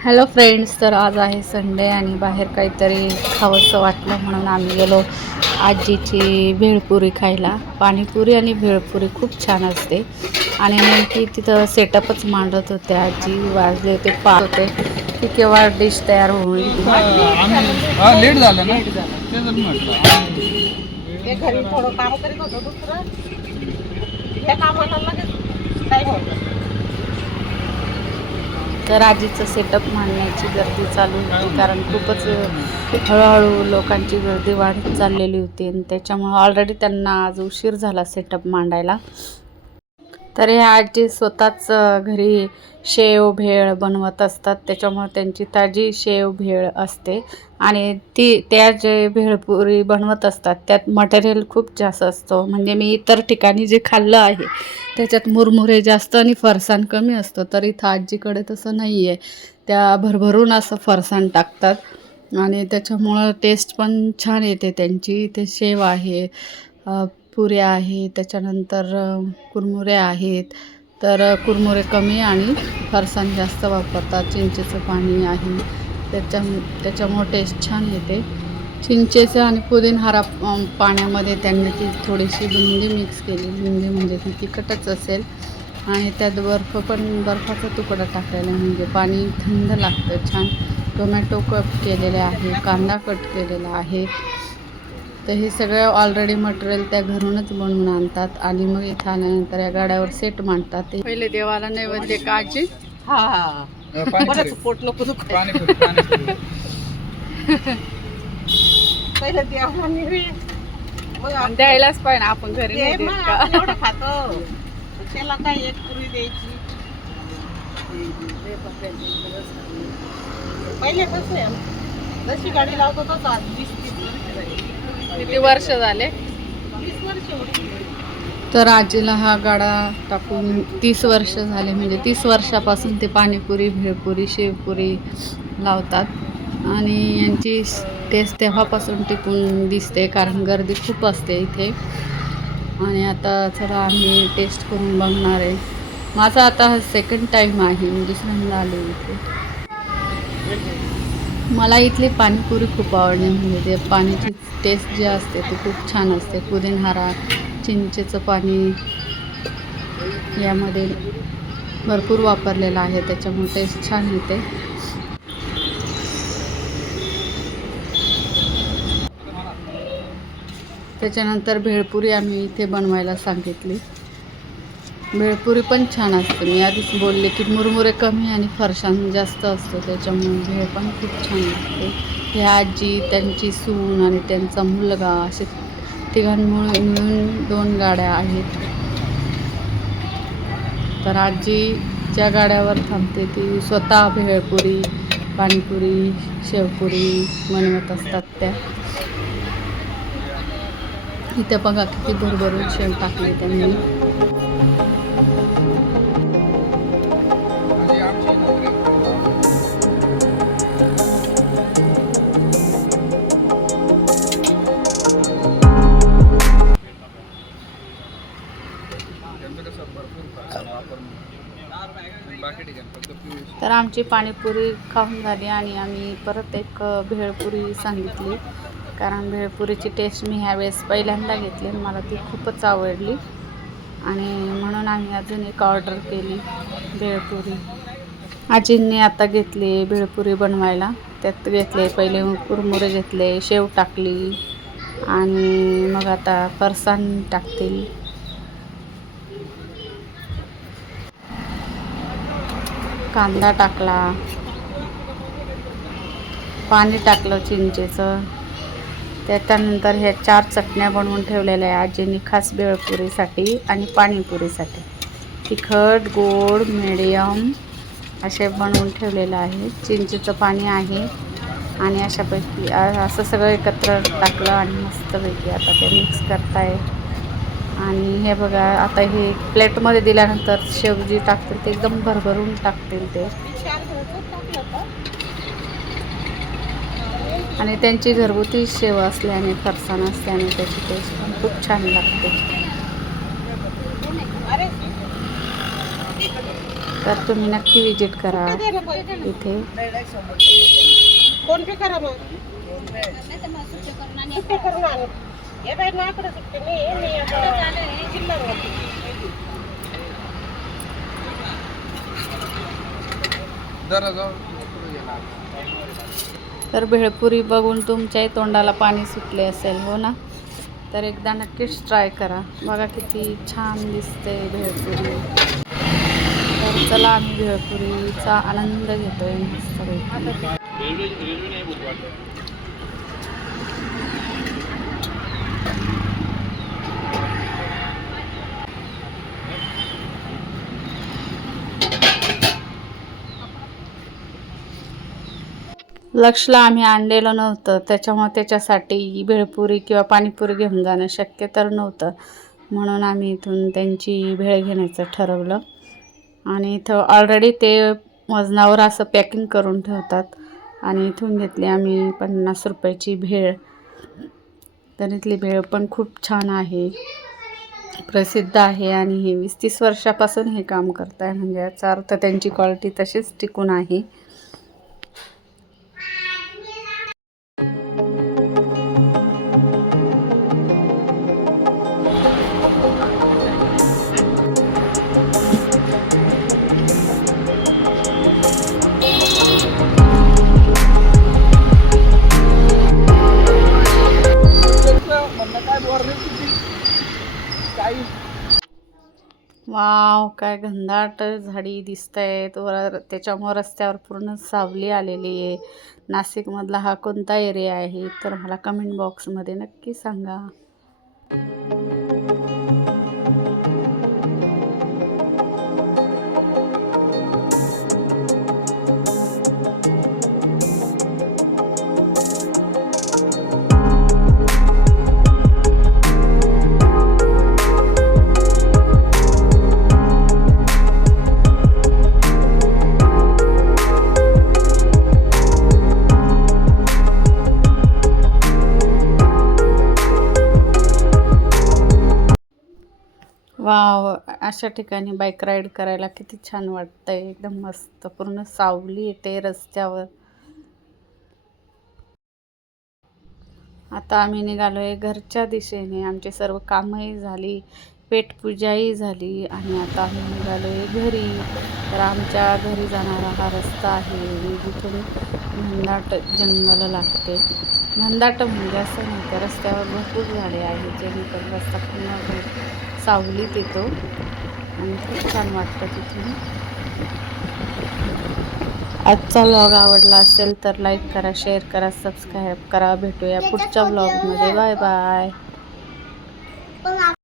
Hello friends तर आज आहे संडे आणि बाहेर काहीतरी खावंसं वाटलं म्हणून आम्ही गेलो आजीची भेळपुरी खायला. पाणीपुरी आणि भेळपुरी खूप छान असते. आणि नेमकी तिथं सेटअपच मांडत होते आजी. वाजले होते पाच होते. की केव्हा डिश तयार होईल? हा लेट झालं ना? ते जर म्हटलं. ते घरी थोडं काम करीत होतं दुसरं या कामाला लगेच टाईम होतं तर आजीचं सेटअप मांडण्याची गर्दी चालू होती कारण खूपच हळूहळू लोकांची गर्दी वाढत चाललेली होती. आणि त्याच्यामुळं ऑलरेडी त्यांना आज उशीर झाला सेटअप मांडायला. तर ह्या आजी स्वतःच घरी शेव भेळ बनवत असतात. त्याच्यामुळे त्यांची ताजी शेव भेळ असते. आणि ती त्या जे भेळपुरी बनवत असतात त्यात मटेरियल खूप जास्त असतो. म्हणजे मी इतर ठिकाणी जे खाल्लं आहे त्याच्यात मुरमुरे जास्त आणि फरसाण कमी असतं. तर इथं आजीकडे तसं नाही आहे त्या भरभरून असं फरसाण टाकतात. आणि त्याच्यामुळं टेस्ट पण छान येते त्यांची. ते शेव आहे पुऱ्या आहे त्याच्यानंतर कुरमुऱ्या कुरमुरे आहेत. तर कुरमुरे कमी आणि फरसाण जास्त वापरतात. चिंचेचं पाणी आहे. त्याच्या त्याच्यामुळं टेस्ट छान येते. चिंचेचं आणि पुदिनहारा अ, पाण्यामध्ये त्यांनी ती थोडीशी बुंदी मिक्स केली. बुंदी म्हणजे ती तिखटच असेल. आणि त्यात बर्फ पण बर्फाचा तुकडा टाकलेला म्हणजे पाणी थंड लागतं. छान टोमॅटो कट केलेले आहे कांदा कट केलेला आहे. तर हे सगळं ऑलरेडी मटेरियल त्या घरूनच बनवून आणतात आणि मग इथं आल्यानंतर या गाड्यावर सेट मांडतात ते. पहिले देवाला नैवेद्य काजी हा हा. पोट नको पहिलं आपण- द्यायलाच पाहिजे आपण घरी नाही एवढं खातो. त्याला काय एक पुरी द्यायची? पहिले कसं आहे जशी गाडी लावतो तसं आज वीस तीस वर्ष झाली किती वर्ष झाले? तर आजीला हा गाडा टाकून तीस वर्ष झाले. म्हणजे तीस वर्षापासून ते पाणीपुरी भेळपुरी शेवपुरी लावतात. आणि यांची टेस्ट तेव्हापासून टिकून दिसते कारण गर्दी खूप असते इथे. आणि आता चला आम्ही टेस्ट करून बघणार आहे. माझा आता हा सेकंड टाईम आहे. मी दुसऱ्यांदा आले इथे. मला इथली पाणीपुरी खूप आवडली म्हणजे ते पाण्याची टेस्ट जी असते ती खूप छान असते. पुदिनहारा चिंचेचं पाणी यामध्ये भरपूर वापरलेलं आहे. त्याच्यामुळे टेस्ट छान येते. त्याच्यानंतर भेळपुरी आम्ही इथे बनवायला सांगितली. भेळपुरी पण छान असते. मी आधीच बोलले की मुरमुरे कमी आणि फरशान जास्त असतो त्याच्यामुळे भेळ पण खूप छान असते. हे आजी त्यांची सून आणि त्यांचा मुलगा असे तिघांमुळे मिळून दोन गाड्या आहेत. तर आजी ज्या गाड्यावर थांबते ती स्वतः भेळपुरी पाणीपुरी शेवपुरी बनवत असतात त्या. इथे बघा किती भरभरून शेव टाकले त्यांनी. आमची पाणीपुरी खाऊन झाली आणि आम्ही परत एक भेळपुरी सांगितली. कारण भेळपुरीची टेस्ट मी ह्यावेळेस पहिल्यांदा घेतली आणि मला ती खूपच आवडली. आणि म्हणून आम्ही अजून एक ऑर्डर केली भेळपुरी. आजींनी आता घेतली भेळपुरी बनवायला. त्यात घेतले पहिले कुरमुरे घेतले शेव टाकली आणि मग आता फरसाण टाकतील. कांदा टाकला. पाणी टाकलं चिंचेचं. त्याच्यानंतर ह्या चार चटण्या बनवून ठेवलेल्या आहे आजीने खास बेळपुरीसाठी आणि पाणीपुरीसाठी. तिखट गोड मिडियम असे बनवून ठेवलेलं आहे. चिंचेचं पाणी आहे आणि अशापैकी असं सगळं एकत्र टाकलं आणि मस्तपैकी आता ते मिक्स करताय. आणि हे बघा आता हे प्लेटमध्ये दिल्यानंतर शेव जी टाकतील ते एकदम भरभरून टाकतील ते. आणि त्यांची घरगुती शेव असल्याने फरसाण असल्याने त्याची टेस्ट पण खूप छान लागते. तर तुम्ही नक्की विजिट करा इथे. फोन पे करा मग? हे बाई माझ्याकडे सुट्टे नाही मी आता जिल्ह्यावर जरा जाऊ तर भेळपुरी बघून तुमच्याही तोंडाला पाणी सुटले असेल हो ना? तर एकदा नक्कीच ट्राय करा. बघा किती छान दिसते भेळपुरी. तर चला आम्ही भेळपुरीचा आनंद घेतोय. मस्तपैकी लक्षला आम्ही आणलेलं नव्हतं. त्याच्यामुळे त्याच्यासाठी भेळपुरी किंवा पाणीपुरी घेऊन जाणं शक्य तर नव्हतं. म्हणून आम्ही इथून त्यांची भेळ घेण्याचं ठरवलं. आणि इथं ऑलरेडी ते वजनावर असं पॅकिंग करून ठेवतात. आणि इथून घेतली आम्ही पन्नास रुपयाची भेळ. तर इथली भेळ पण खूप छान आहे. प्रसिद्ध आहे आणि हे वीस तीस वर्षापासून हे काम करत आहे म्हणजे याचा अर्थ त्यांची क्वालिटी तशीच टिकून आहे. काही वाव काय घनदाट झाडी दिसत आहेत वर त्याच्यामुळे रस्त्यावर पूर्ण सावली आलेली आहे. नाशिकमधला हा कोणता एरिया आहे? तर मला कमेंट बॉक्समध्ये नक्की सांगा. वाव अशा ठिकाणी बाईक राईड करायला किती छान वाटतंय. एकदम मस्त पूर्ण सावली येते रस्त्यावर. आता आम्ही निघालो आहे घरच्या दिशेने. आमचे सर्व कामंही झाली पेटपूजाही झाली आणि आता आम्ही निघालो आहे घरी. तर आमच्या घरी जाणारा हा रस्ता आहे जिथून घनदाट जंगल लागते. घनदाट म्हणजे असं नाही तर रस्त्यावर भरपूर झाडे आहेत जेणेकरून रस्ता पूर्ण सावलीत येतो. आणि खूप छान वाटतं तिथून. आजचा व्लॉग आवडला असेल तर लाईक करा शेअर करा सबस्क्राईब करा. भेटूया पुढच्या व्लॉगमध्ये बाय बाय